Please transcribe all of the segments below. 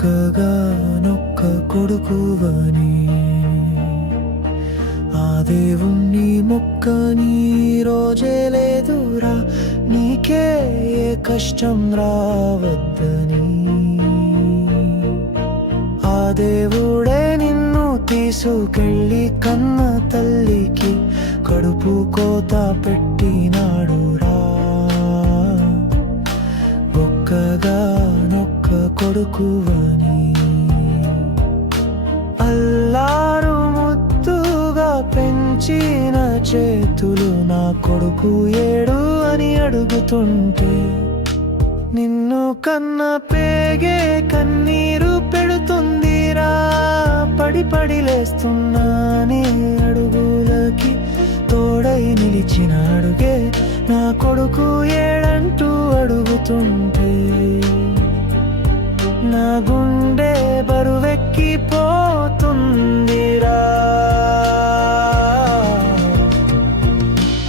ఒక్కగానొక్క కొడుకువని. ఆ దేవుణ్ణి మొక్క నీ రోజే లేదురా నీకే ఏ కష్టం రావద్దని. ఆ దేవుడే నిన్ను తీసుకెళ్ళి కన్న తల్లికి కడుపు కోత పెట్టినాడురా. ఒక్కగా కొడుకు కొడుకువని అల్లారు ముద్దుగా పెంచిన చేతులు నా కొడుకు ఏడు అని అడుగుతుంటే నిన్ను కన్న పేగే కన్నీరు పెడుతుందిరా పడి పడి లేస్తున్నానే అడుగులకి తోడై నిలిచిన అడుగే నా కొడుకు ఏడంటూ అడుగుతుంటే నా గుండె బరువెక్కిపోతుందిరా.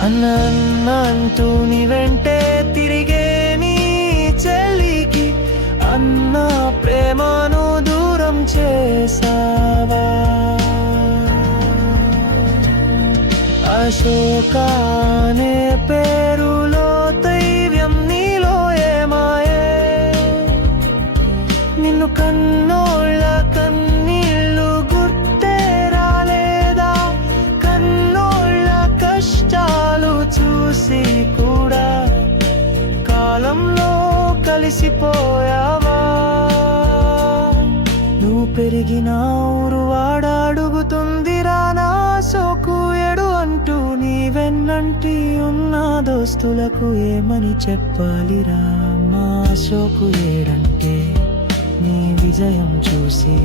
అన్న అన్న అంటూ నీ వెంటే తిరిగే నీ చెల్లికి అన్న ప్రేమను దూరం చేసావా అశోకానే పేరు కలిసిపోయావా నువ్వు పెరిగిన ఊరు వాడాడుగుతుందిరా నా సోకు ఎడు అంటూ నీ వెన్నంటి ఉన్న దోస్తులకు ఏమని చెప్పాలిరా? మా సోకు ఏడంటే నీ విజయం చూసి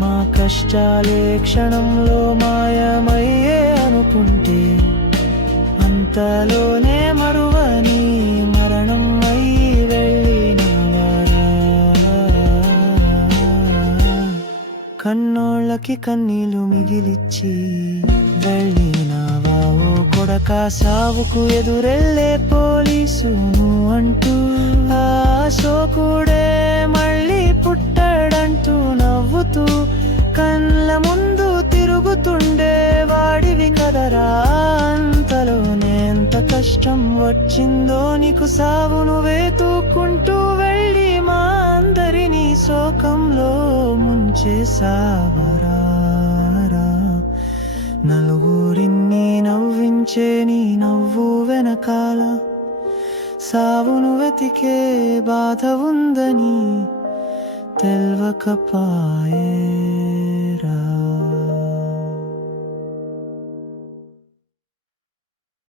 మా కష్టాలే క్షణంలో మాయమయ్యే అనుకుంటే అంతలోనే మరువని మరణం కన్నోళ్ళకి కన్నీలు మిగిలిచ్చి వెళ్ళినావా ఓ కొడక? సావుకు ఎదురెళ్ళే పోలీసు అంటూ ఆ సోకుడే మళ్ళీ పుట్టాడంటూ నవ్వుతూ కళ్ళ ముందు తిరుగుతుండే వాడివి కదరా? అంతలోనే ఎంత కష్టం వచ్చిందో నీకు సావు నువ్వే తూకుంటూ చేసావరా నలుగురిని నవ్వించే నీ నవ్వు వెనకాల సావును వెతికే బాధ ఉందని తెల్వకపాయే